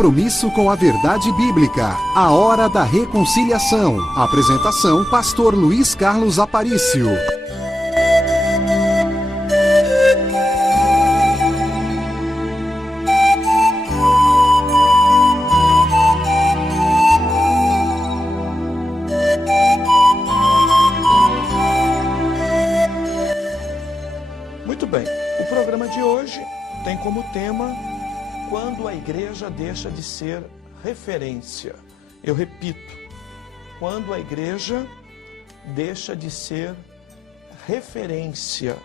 compromisso com a verdade bíblica. A Hora da Reconciliação. Apresentação: Pastor Luiz Carlos Aparício. Muito bem, o programa de hoje tem como tema: quando a igreja deixa de ser referência. Eu repito, quando a igreja deixa de ser referência.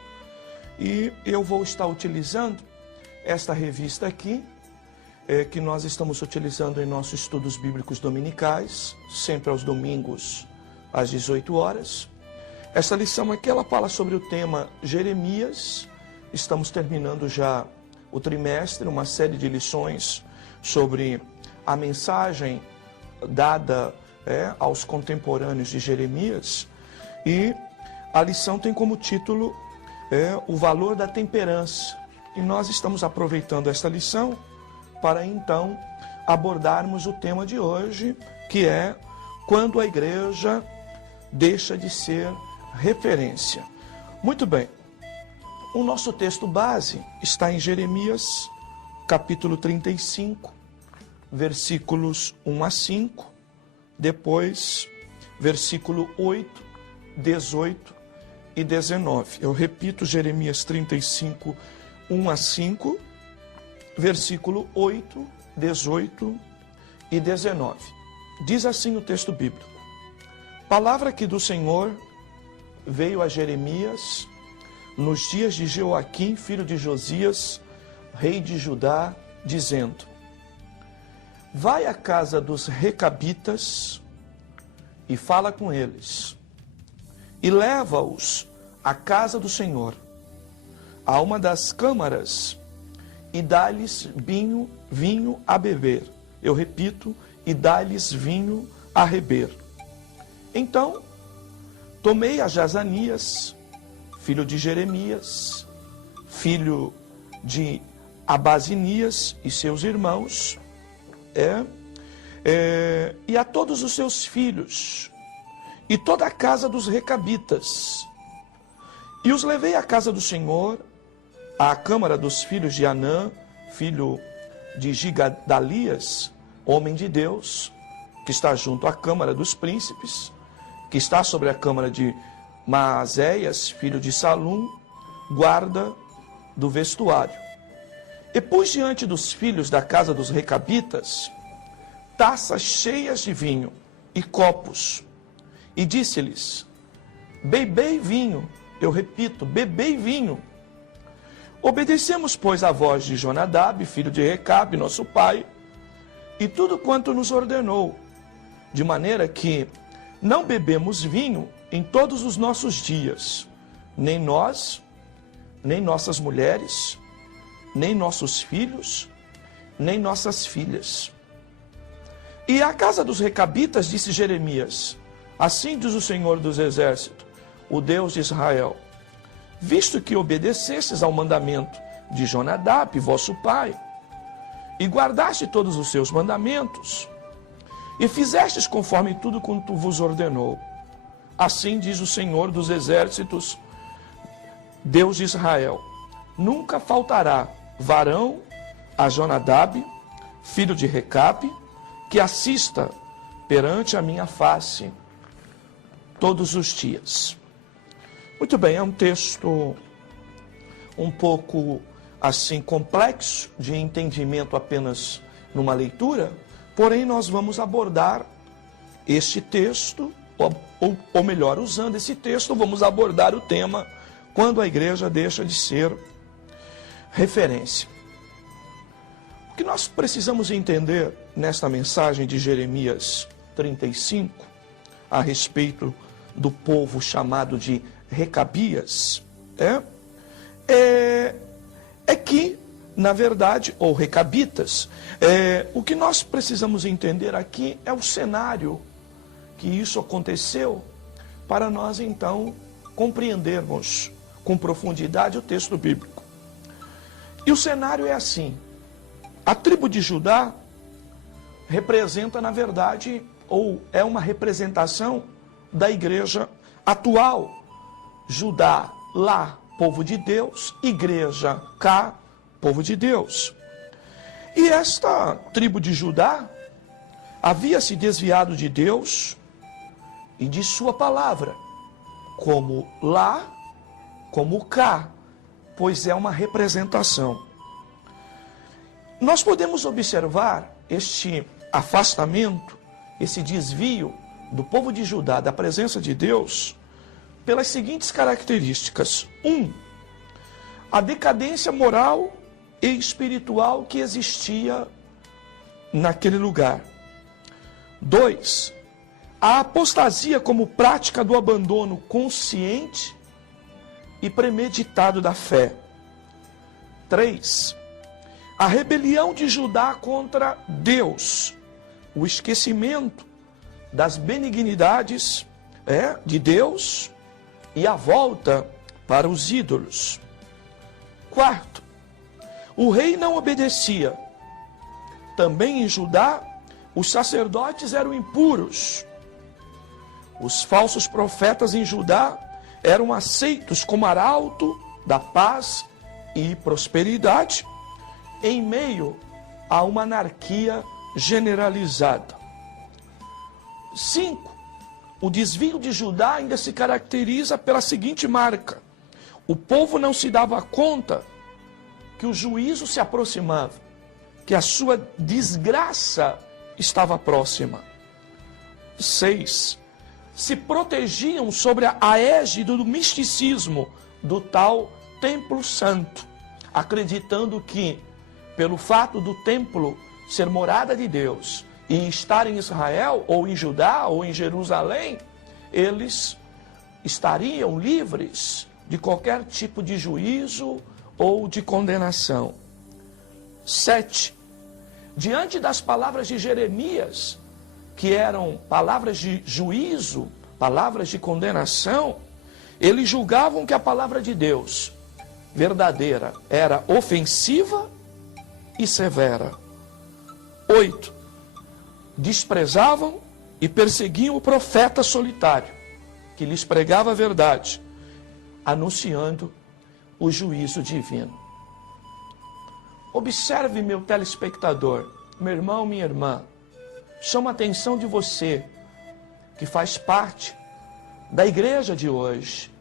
E eu vou estar utilizando esta revista aqui, que nós estamos utilizando em nossos estudos bíblicos dominicais, sempre aos domingos, às 18 horas. Essa lição aqui, ela fala sobre o tema Jeremias. Estamos terminando já o trimestre, uma série de lições sobre a mensagem dada aos contemporâneos de Jeremias. E a lição tem como título o valor da temperança. E nós estamos aproveitando esta lição para então abordarmos o tema de hoje, que é quando a igreja deixa de ser referência. Muito bem. O nosso texto base está em Jeremias, capítulo 35, versículos 1 a 5, depois versículo 8, 18 e 19. Eu repito, Jeremias 35, 1 a 5, versículo 8, 18 e 19. Diz assim o texto bíblico: Palavra que do Senhor veio a Jeremias nos dias de Joaquim, filho de Josias, rei de Judá, dizendo: Vai à casa dos recabitas e fala com eles, e leva-os à casa do Senhor, a uma das câmaras, e dá-lhes vinho a beber. Eu repito, e dá-lhes vinho a beber. Então, tomei a Jazanias, filho de Jeremias, filho de Abazinias e seus irmãos, e a todos os seus filhos, e toda a casa dos recabitas, e os levei à casa do Senhor, à câmara dos filhos de Anã, filho de Gigadalias, homem de Deus, que está junto à câmara dos príncipes, que está sobre a câmara de Maazéias, filho de Salum, guarda do vestuário. E pus diante dos filhos da casa dos recabitas taças cheias de vinho e copos, e disse-lhes: Bebei vinho. Eu repito, bebei vinho. Obedecemos, pois, a voz de Jonadab, filho de Recabe, nosso pai, e tudo quanto nos ordenou, de maneira que não bebemos vinho em todos os nossos dias, nem nós, nem nossas mulheres, nem nossos filhos, nem nossas filhas. E à casa dos recabitas disse Jeremias: Assim diz o Senhor dos Exércitos, o Deus de Israel: Visto que obedecestes ao mandamento de Jonadab, vosso pai, e guardaste todos os seus mandamentos, e fizestes conforme tudo quanto vos ordenou, assim diz o Senhor dos Exércitos, Deus de Israel: Nunca faltará varão a Jonadab, filho de Recabe, que assista perante a minha face todos os dias. Muito bem, é um texto um pouco assim complexo de entendimento apenas numa leitura, porém nós vamos abordar este texto, ou melhor, usando esse texto, vamos abordar o tema quando a igreja deixa de ser referência. O que nós precisamos entender nesta mensagem de Jeremias 35, a respeito do povo chamado de Recabias, é que, na verdade, ou recabitas, o que nós precisamos entender aqui é o cenário que isso aconteceu, para nós então compreendermos com profundidade o texto bíblico. E o cenário é assim: a tribo de Judá representa, na verdade, ou é uma representação da igreja atual. Judá, lá, povo de Deus, igreja, cá, povo de Deus. E esta tribo de Judá havia se desviado de Deus e de sua palavra, como lá, como cá, pois é uma representação. Nós podemos observar este afastamento, esse desvio do povo de Judá da presença de Deus pelas seguintes características. 1. A decadência moral e espiritual que existia naquele lugar. 2. A apostasia como prática do abandono consciente e premeditado da fé. 3. A rebelião de Judá contra Deus, o esquecimento das benignidades de Deus e a volta para os ídolos. 4. O rei não obedecia. Também em Judá, os sacerdotes eram impuros. Os falsos profetas em Judá eram aceitos como arauto da paz e prosperidade, em meio a uma anarquia generalizada. 5. O desvio de Judá ainda se caracteriza pela seguinte marca: o povo não se dava conta que o juízo se aproximava, que a sua desgraça estava próxima. 6. Se protegiam sobre a égide do misticismo do tal Templo Santo, acreditando que, pelo fato do templo ser morada de Deus e estar em Israel, ou em Judá, ou em Jerusalém, eles estariam livres de qualquer tipo de juízo ou de condenação. 7. Diante das palavras de Jeremias, que eram palavras de juízo, palavras de condenação, eles julgavam que a palavra de Deus verdadeira era ofensiva e severa. 8. Desprezavam e perseguiam o profeta solitário, que lhes pregava a verdade, anunciando o juízo divino. Observe, meu telespectador, meu irmão, minha irmã, chama a atenção de você, que faz parte da igreja de hoje.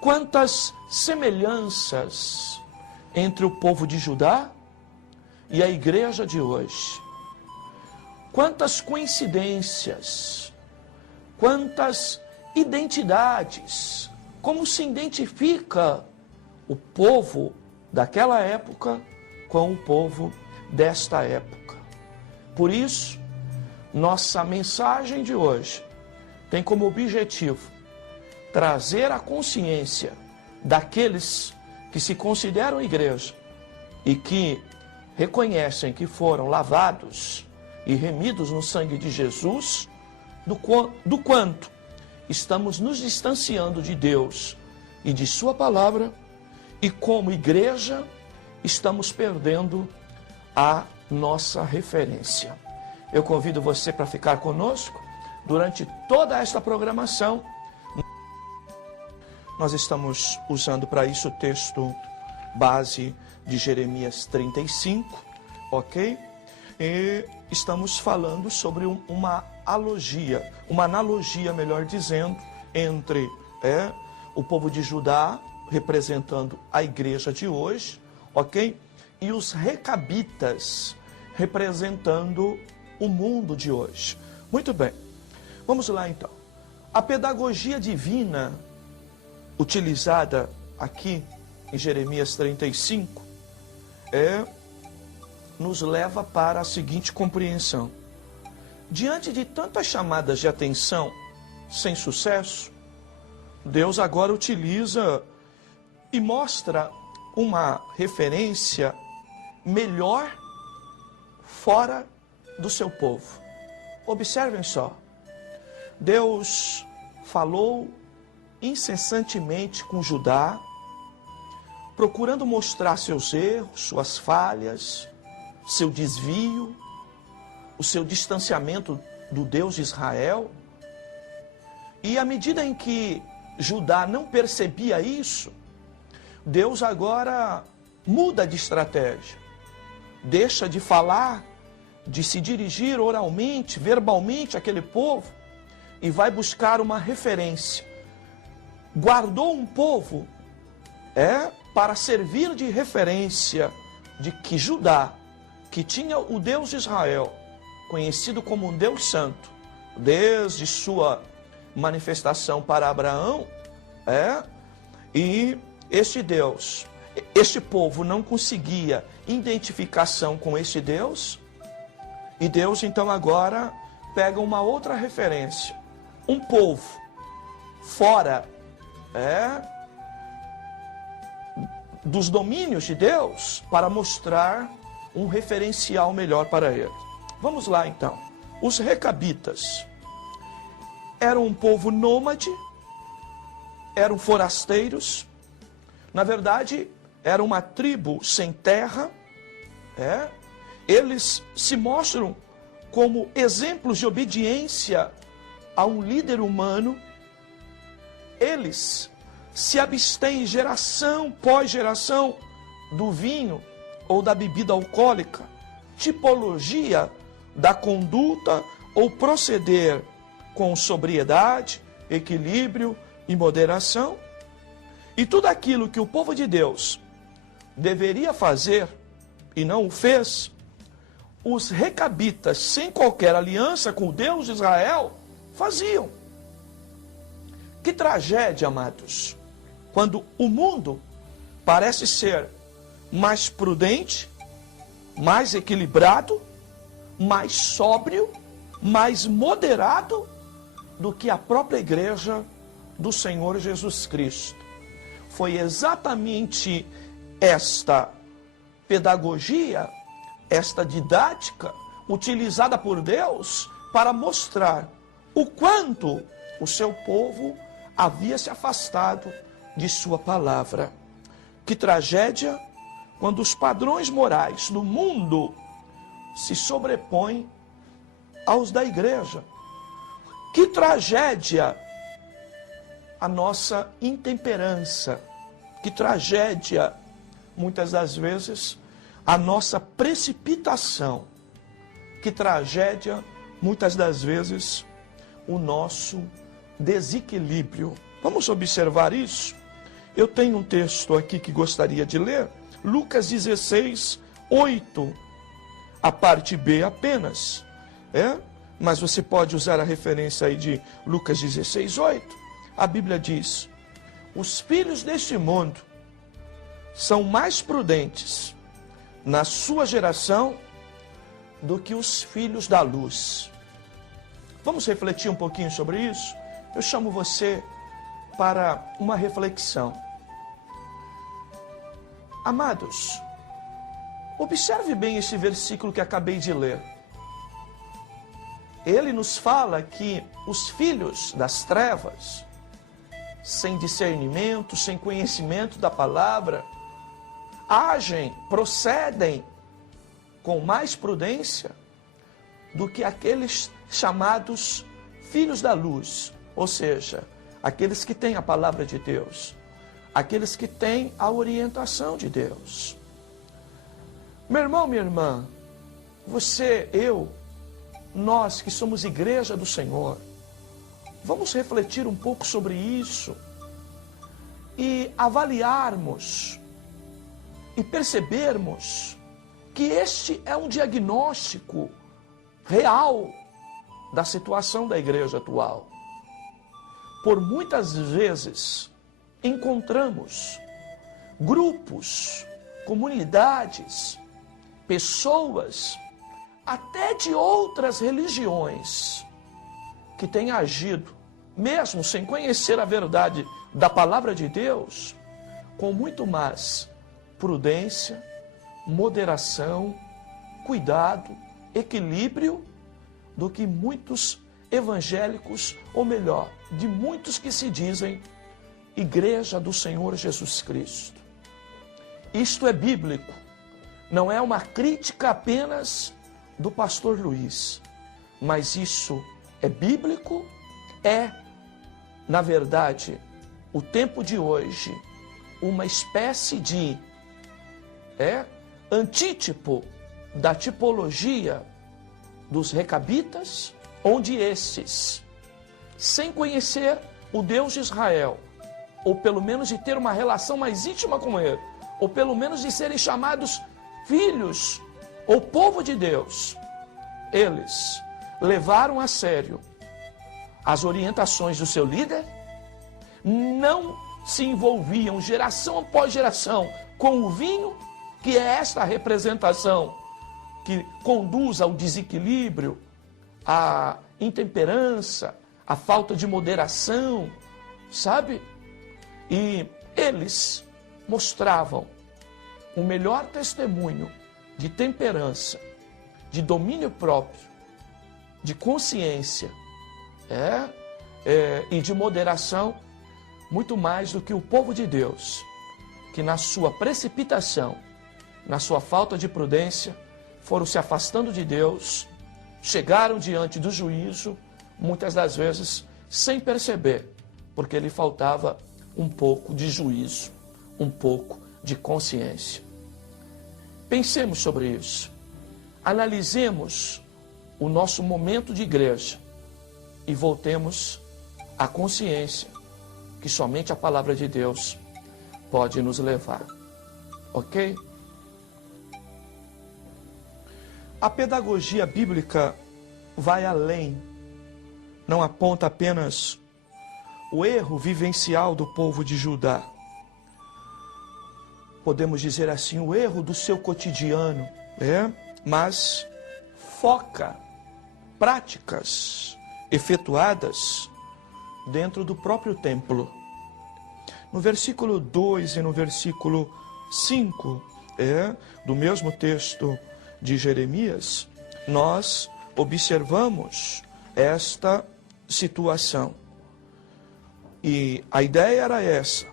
Quantas semelhanças entre o povo de Judá e a igreja de hoje. Quantas coincidências, quantas identidades, como se identifica o povo daquela época com o povo desta época. Por isso, nossa mensagem de hoje tem como objetivo trazer a consciência daqueles que se consideram igreja e que reconhecem que foram lavados e remidos no sangue de Jesus, do quanto estamos nos distanciando de Deus e de sua palavra, e como igreja estamos perdendo a nossa referência. Eu convido você para ficar conosco durante toda esta programação. Nós estamos usando para isso o texto base de Jeremias 35, ok? E estamos falando sobre uma analogia, melhor dizendo, entre o povo de Judá, representando a igreja de hoje, ok? E os recabitas, representando o mundo de hoje. Muito bem, vamos lá então. A pedagogia divina utilizada aqui em Jeremias 35 nos leva para a seguinte compreensão. Diante de tantas chamadas de atenção sem sucesso, Deus agora utiliza e mostra uma referência melhor fora do seu povo. Observem só. Deus falou incessantemente com Judá, procurando mostrar seus erros, suas falhas, seu desvio, o seu distanciamento do Deus de Israel. E à medida em que Judá não percebia isso, Deus agora muda de estratégia. Deixa de falar, de se dirigir oralmente, verbalmente àquele povo e vai buscar uma referência. Guardou um povo para servir de referência de que Judá, que tinha o Deus de Israel, conhecido como um Deus santo, desde sua manifestação para Abraão, e este povo não conseguia identificação com este Deus, e Deus então agora pega uma outra referência, um povo fora dos domínios de Deus, para mostrar um referencial melhor para ele. Vamos lá então. Os recabitas eram um povo nômade, eram forasteiros, na verdade, era uma tribo sem terra. Eles se mostram como exemplos de obediência a um líder humano. Eles se abstêm geração pós geração do vinho ou da bebida alcoólica, tipologia da conduta ou proceder com sobriedade, equilíbrio e moderação. E tudo aquilo que o povo de Deus deveria fazer e não o fez, os recabitas, sem qualquer aliança com o Deus de Israel, faziam. Que tragédia, amados, quando o mundo parece ser mais prudente, mais equilibrado, mais sóbrio, mais moderado do que a própria igreja do Senhor Jesus Cristo. Foi exatamente esta pedagogia, esta didática utilizada por Deus para mostrar o quanto o seu povo havia se afastado de sua palavra. Que tragédia quando os padrões morais do mundo se sobrepõem aos da igreja. Que tragédia a nossa intemperança. Que tragédia, muitas das vezes, a nossa precipitação. Que tragédia, muitas das vezes, o nosso desequilíbrio. Vamos observar isso? Eu tenho um texto aqui que gostaria de ler, Lucas 16, 8, a parte B apenas, mas você pode usar a referência aí de Lucas 16, 8. A Bíblia diz: os filhos deste mundo são mais prudentes na sua geração do que os filhos da luz. Vamos refletir um pouquinho sobre isso? Eu chamo você para uma reflexão. Amados, observe bem esse versículo que acabei de ler. Ele nos fala que os filhos das trevas, sem discernimento, sem conhecimento da palavra, agem, procedem com mais prudência do que aqueles chamados filhos da luz, ou seja, aqueles que têm a palavra de Deus, aqueles que têm a orientação de Deus. Meu irmão, minha irmã, você, eu, nós que somos igreja do Senhor, vamos refletir um pouco sobre isso e avaliarmos e percebermos que este é um diagnóstico real da situação da igreja atual. Por muitas vezes encontramos grupos, comunidades, pessoas, até de outras religiões, que têm agido, mesmo sem conhecer a verdade da palavra de Deus, com muito mais prudência, moderação, cuidado, equilíbrio, do que muitos evangélicos, ou melhor, de muitos que se dizem Igreja do Senhor Jesus Cristo. Isto é bíblico, não é uma crítica apenas do pastor Luiz, mas isso é bíblico? É, na verdade, o tempo de hoje, uma espécie de antítipo da tipologia dos recabitas, onde esses, sem conhecer o Deus de Israel, ou pelo menos de ter uma relação mais íntima com ele, ou pelo menos de serem chamados filhos ou povo de Deus, eles levaram a sério as orientações do seu líder, não se envolviam geração após geração com o vinho, que é esta representação que conduz ao desequilíbrio, à intemperança, à falta de moderação, sabe? E eles mostravam o melhor testemunho de temperança, de domínio próprio, de consciência, e de moderação, muito mais do que o povo de Deus, que na sua precipitação, na sua falta de prudência, foram se afastando de Deus, chegaram diante do juízo, muitas das vezes sem perceber, porque lhe faltava um pouco de juízo, um pouco de consciência. Pensemos sobre isso. Analisemos o nosso momento de igreja e voltemos à consciência que somente a palavra de Deus pode nos levar. Ok? A pedagogia bíblica vai além, não aponta apenas o erro vivencial do povo de Judá. Podemos dizer assim, o erro do seu cotidiano, mas foca práticas efetuadas dentro do próprio templo. No versículo 2 e no versículo 5 do mesmo texto de Jeremias, nós observamos esta situação. E a ideia era essa.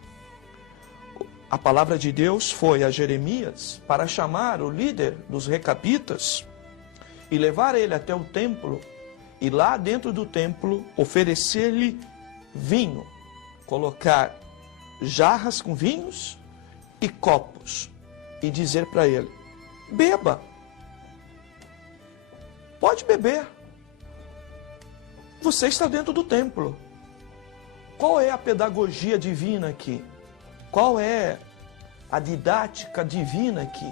A palavra de Deus foi a Jeremias para chamar o líder dos recabitas e levar ele até o templo, e lá dentro do templo oferecer-lhe vinho, colocar jarras com vinhos e copos, e dizer para ele: beba, pode beber, você está dentro do templo. Qual é a pedagogia divina aqui? Qual é a didática divina aqui?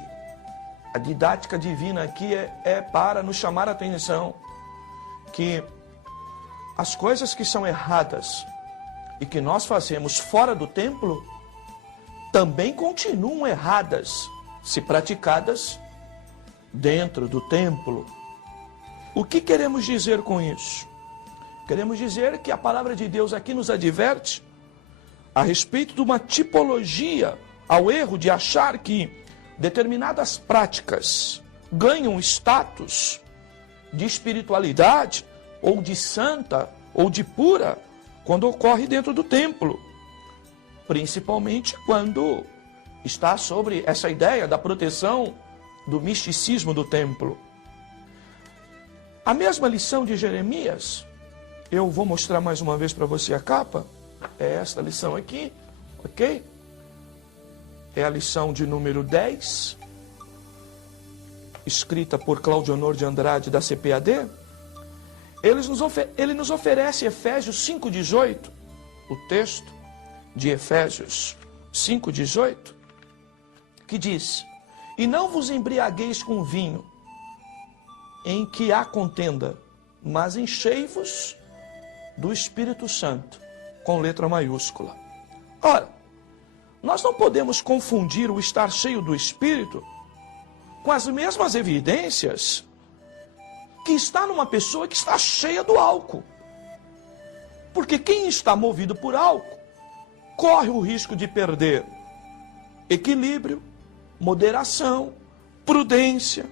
A didática divina aqui é para nos chamar a atenção que as coisas que são erradas e que nós fazemos fora do templo também continuam erradas se praticadas dentro do templo. O que queremos dizer com isso? Queremos dizer que a palavra de Deus aqui nos adverte a respeito de uma tipologia ao erro de achar que determinadas práticas ganham status de espiritualidade, ou de santa, ou de pura, quando ocorre dentro do templo. Principalmente quando está sobre essa ideia da proteção do misticismo do templo. A mesma lição de Jeremias, eu vou mostrar mais uma vez para você a capa, é esta lição aqui, ok? É a lição de número 10, escrita por Claudio Honor de Andrade, da CPAD. Ele nos oferece Efésios 5,18, o texto de Efésios 5,18, que diz: e não vos embriagueis com vinho, em que há contenda, mas enchei-vos do Espírito Santo, com letra maiúscula. Ora, nós não podemos confundir o estar cheio do Espírito com as mesmas evidências que está numa pessoa que está cheia do álcool. Porque quem está movido por álcool corre o risco de perder equilíbrio, moderação, prudência,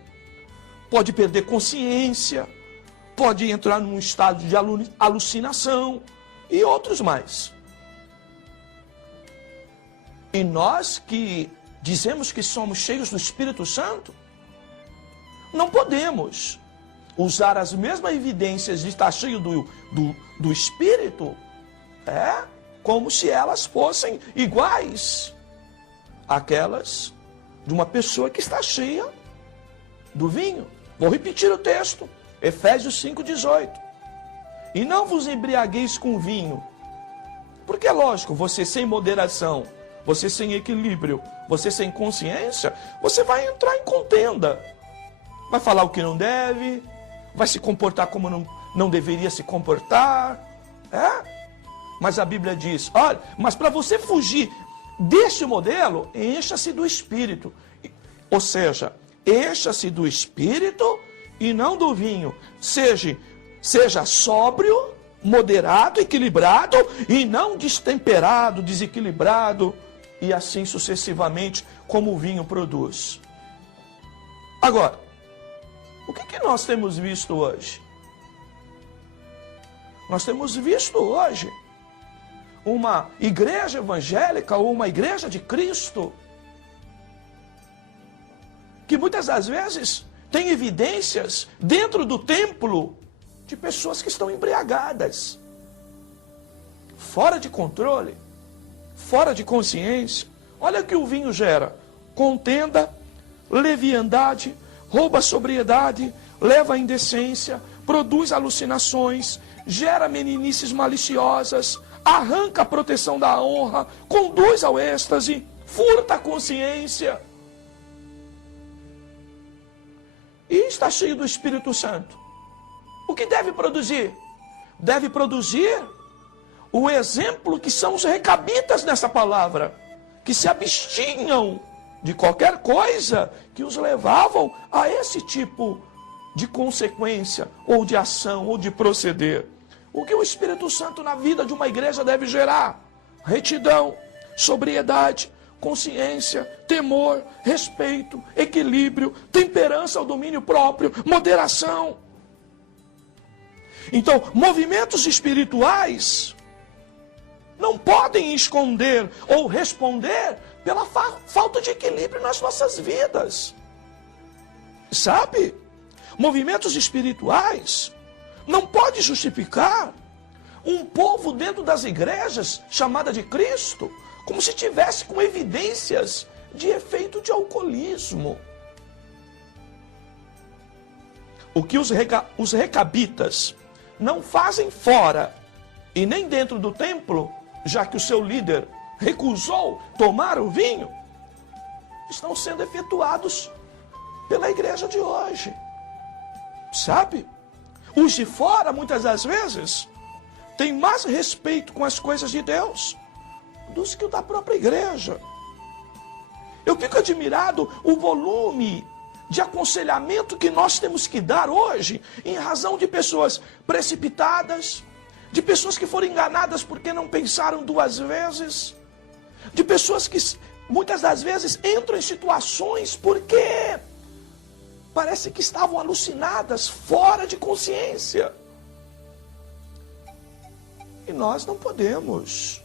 pode perder consciência, pode entrar num estado de alucinação e outros mais. E nós que dizemos que somos cheios do Espírito Santo, não podemos usar as mesmas evidências de estar cheio do Espírito, como se elas fossem iguais àquelas de uma pessoa que está cheia do vinho. Vou repetir o texto, Efésios 5,18. E não vos embriagueis com vinho, porque é lógico, você sem moderação, você sem equilíbrio, você sem consciência, você vai entrar em contenda. Vai falar o que não deve, vai se comportar como não deveria se comportar. Mas a Bíblia diz, olha, mas para você fugir deste modelo, encha-se do Espírito. Ou seja, encha-se do Espírito e não do vinho. Seja sóbrio, moderado, equilibrado e não destemperado, desequilibrado e assim sucessivamente como o vinho produz. Agora, o que nós temos visto hoje? Nós temos visto hoje uma igreja evangélica ou uma igreja de Cristo que muitas das vezes tem evidências dentro do templo de pessoas que estão embriagadas, fora de controle, fora de consciência. Olha o que o vinho gera: contenda, leviandade, rouba a sobriedade, leva a indecência, produz alucinações, gera meninices maliciosas, arranca a proteção da honra, conduz ao êxtase, furta a consciência. E está cheio do Espírito Santo. O que deve produzir? Deve produzir o exemplo que são os recabitas nessa palavra, que se abstinham de qualquer coisa que os levavam a esse tipo de consequência, ou de ação, ou de proceder. O que o Espírito Santo na vida de uma igreja deve gerar? Retidão, sobriedade, consciência, temor, respeito, equilíbrio, temperança ao domínio próprio, moderação. Então, movimentos espirituais não podem esconder ou responder pela falta de equilíbrio nas nossas vidas. Sabe? Movimentos espirituais não podem justificar um povo dentro das igrejas chamada de Cristo como se tivesse com evidências de efeito de alcoolismo. O que os recabitas não fazem fora e nem dentro do templo, já que o seu líder recusou tomar o vinho, estão sendo efetuados pela igreja de hoje. Sabe? Os de fora, muitas das vezes, têm mais respeito com as coisas de Deus dos que o da própria igreja. Eu fico admirado o volume de aconselhamento que nós temos que dar hoje, em razão de pessoas precipitadas, de pessoas que foram enganadas porque não pensaram duas vezes, de pessoas que muitas das vezes entram em situações porque parece que estavam alucinadas, fora de consciência. E nós não podemos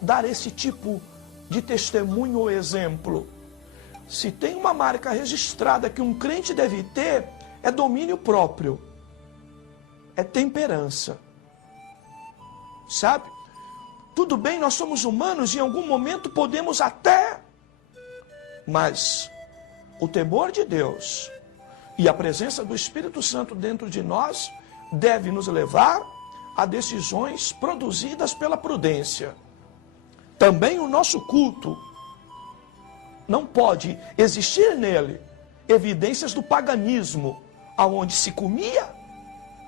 dar esse tipo de testemunho ou exemplo. Se tem uma marca registrada que um crente deve ter, é domínio próprio, é temperança. Sabe? Tudo bem, nós somos humanos e em algum momento podemos até, mas o temor de Deus e a presença do Espírito Santo dentro de nós deve nos levar a decisões produzidas pela prudência. Também o nosso culto não pode existir nele evidências do paganismo, aonde se comia,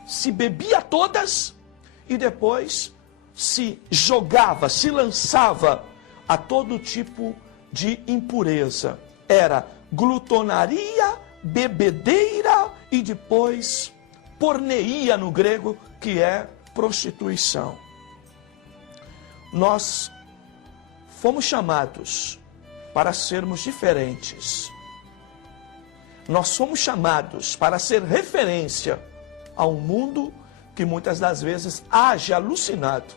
se bebia todas e depois se jogava, se lançava a todo tipo de impureza. Era glutonaria, bebedeira e depois porneia no grego, que é prostituição. Nós fomos chamados para sermos diferentes. Nós fomos chamados para ser referência a um mundo que muitas das vezes age alucinado.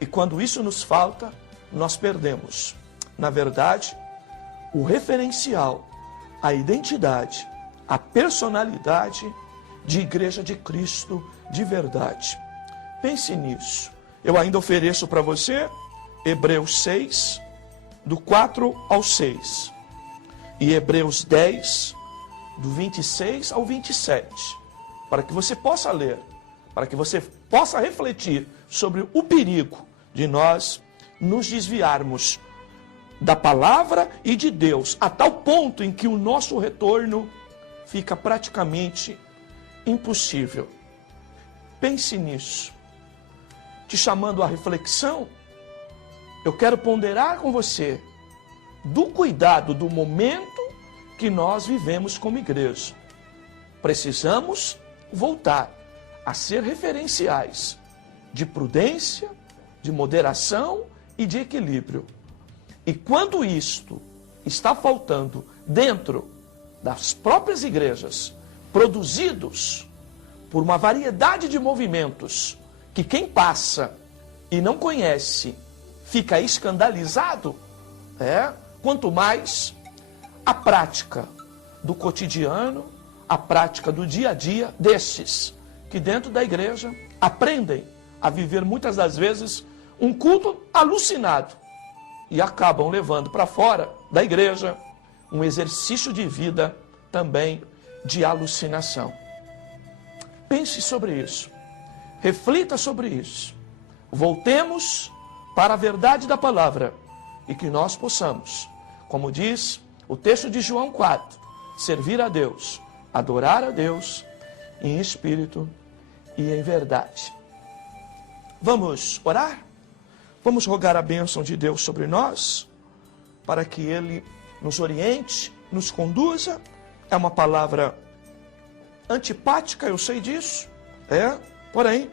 E quando isso nos falta, nós perdemos. Na verdade, o referencial, a identidade, a personalidade de igreja de Cristo de verdade. Pense nisso. Eu ainda ofereço para você Hebreus 6, do 4 ao 6. E Hebreus 10, do 26 ao 27. Para que você possa ler, para que você possa refletir sobre o perigo de nós nos desviarmos da palavra e de Deus, a tal ponto em que o nosso retorno fica praticamente impossível. Pense nisso. Te chamando à reflexão, eu quero ponderar com você do cuidado do momento que nós vivemos como igreja. Precisamos voltar a ser referenciais de prudência, de moderação e de equilíbrio. E quando isto está faltando dentro das próprias igrejas, produzidos por uma variedade de movimentos, que quem passa e não conhece fica escandalizado, quanto mais a prática do cotidiano, a prática do dia a dia destes que dentro da igreja aprendem a viver muitas das vezes um culto alucinado e acabam levando para fora da igreja um exercício de vida também de alucinação. Pense sobre isso, reflita sobre isso, voltemos para a verdade da palavra e que nós possamos, como diz o texto de João 4, servir a Deus, adorar a Deus em espírito e em verdade. Vamos orar? Vamos rogar a bênção de Deus sobre nós, para que Ele nos oriente, nos conduza. É uma palavra antipática, eu sei disso, porém,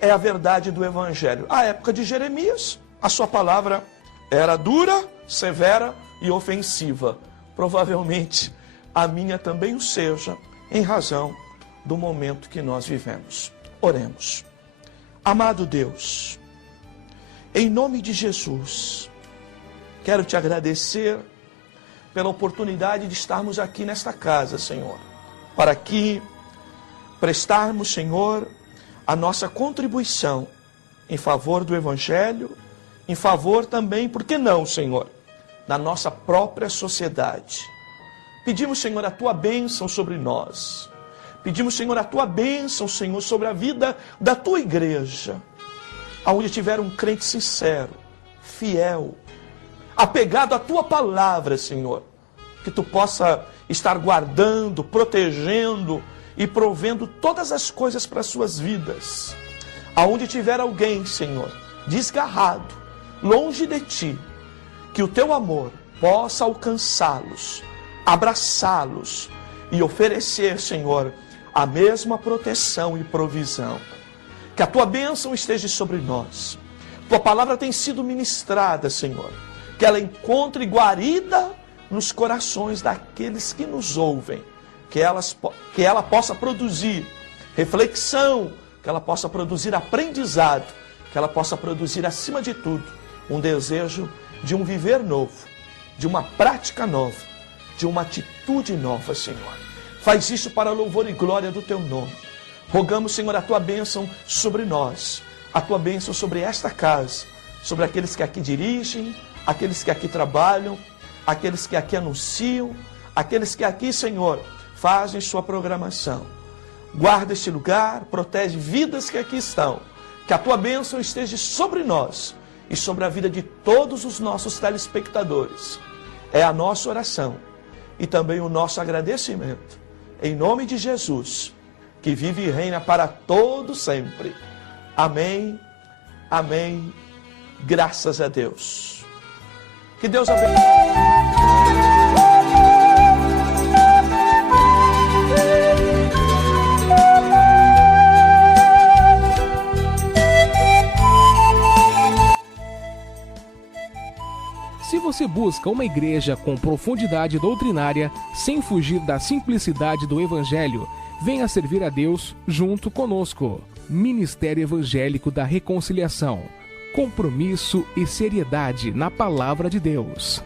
é a verdade do Evangelho. À época de Jeremias, a sua palavra era dura, severa e ofensiva. Provavelmente a minha também o seja, em razão do momento que nós vivemos. Oremos. Amado Deus, em nome de Jesus, quero te agradecer pela oportunidade de estarmos aqui nesta casa, Senhor, para que prestarmos, Senhor, a nossa contribuição em favor do Evangelho, em favor também, por que não, Senhor, da nossa própria sociedade. Pedimos, Senhor, a Tua bênção sobre nós. Pedimos, Senhor, a Tua bênção, Senhor, sobre a vida da Tua igreja, aonde tiver um crente sincero, fiel, apegado à Tua palavra, Senhor, que Tu possa estar guardando, protegendo e provendo todas as coisas para as suas vidas. Aonde tiver alguém, Senhor, desgarrado, longe de Ti, que o Teu amor possa alcançá-los, abraçá-los e oferecer, Senhor, a mesma proteção e provisão. Que a Tua bênção esteja sobre nós. Tua palavra tem sido ministrada, Senhor. Que ela encontre guarida nos corações daqueles que nos ouvem. Que ela possa produzir reflexão, que ela possa produzir aprendizado, que ela possa produzir, acima de tudo, um desejo de um viver novo, de uma prática nova, de uma atitude nova, Senhor. Faz isso para louvor e glória do Teu nome. Rogamos, Senhor, a Tua bênção sobre nós, a Tua bênção sobre esta casa, sobre aqueles que aqui dirigem, aqueles que aqui trabalham, aqueles que aqui anunciam, aqueles que aqui, Senhor, fazem sua programação. Guarda este lugar, protege vidas que aqui estão. Que a Tua bênção esteja sobre nós e sobre a vida de todos os nossos telespectadores. É a nossa oração e também o nosso agradecimento. Em nome de Jesus, que vive e reina para todo sempre. Amém, amém, graças a Deus. Que Deus abençoe. Se você busca uma igreja com profundidade doutrinária, sem fugir da simplicidade do Evangelho, venha servir a Deus junto conosco. Ministério Evangélico da Reconciliação. Compromisso e seriedade na Palavra de Deus.